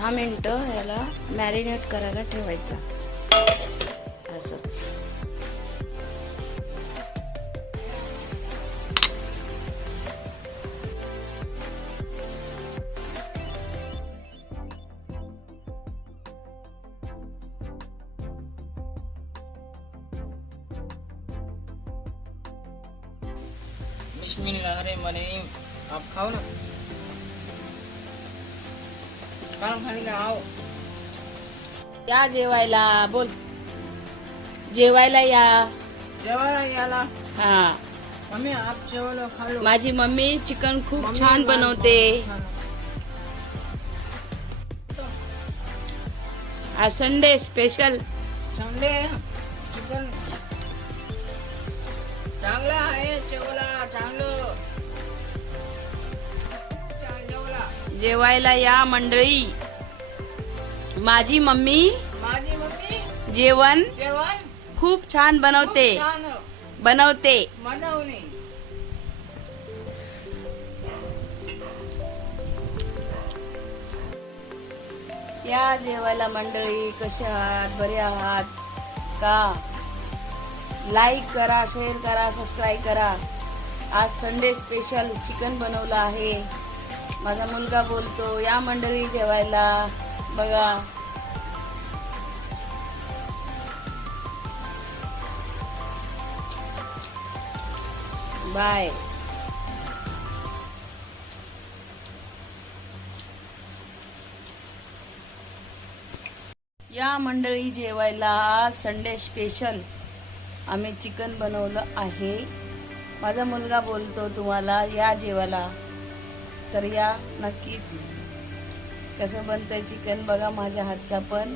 10 मिनिटं याला मॅरिनेट करायला ठेवायचा. असं बिस्मिल्लाहिर्रहमानिर्रहीम. आप खाओ ना, काम खाने का आओ. या जेवायला. बोल, जेवायला या. जेवायला याला. हा, मम्मी आप जेवायला खा लो. माझी मम्मी चिकन खूप मम्मी छान मला बनवते. खाना. आज संडे स्पेशल. संडे चिकन चांगला आहे. जेवायला चांगलं. जेवायला जेवायला या मंडळी. माझी मम्मी माझी मम्मी जेवण जेवण खूप छान बनवते. खूप छान बनवते. बनवणे. या जेवायला मंडळी. कसे आहात? बरे आहात का? लाईक करा, शेअर करा, सबस्क्राईब करा. आज संडे स्पेशल चिकन बनवलं आहे. माझा मुलगा बोलतो या मंडळी जेवायला. बघा, बाय. या मंडळी जेवायला. आज संडे स्पेशल आम्ही चिकन बनवलं आहे. माझा मुलगा बोलतो तुम्हाला या जेवायला, तर या नक्कीच. कसं बनतंय चिकन बघा माझ्या हातचा पण.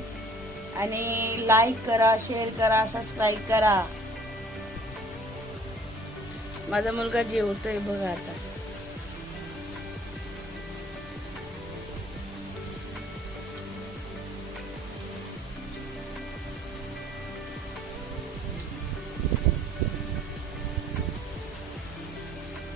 आणि लाईक करा, शेअर करा, सबस्क्राईब करा. माझा मुलगा जेवतोय बघा आता.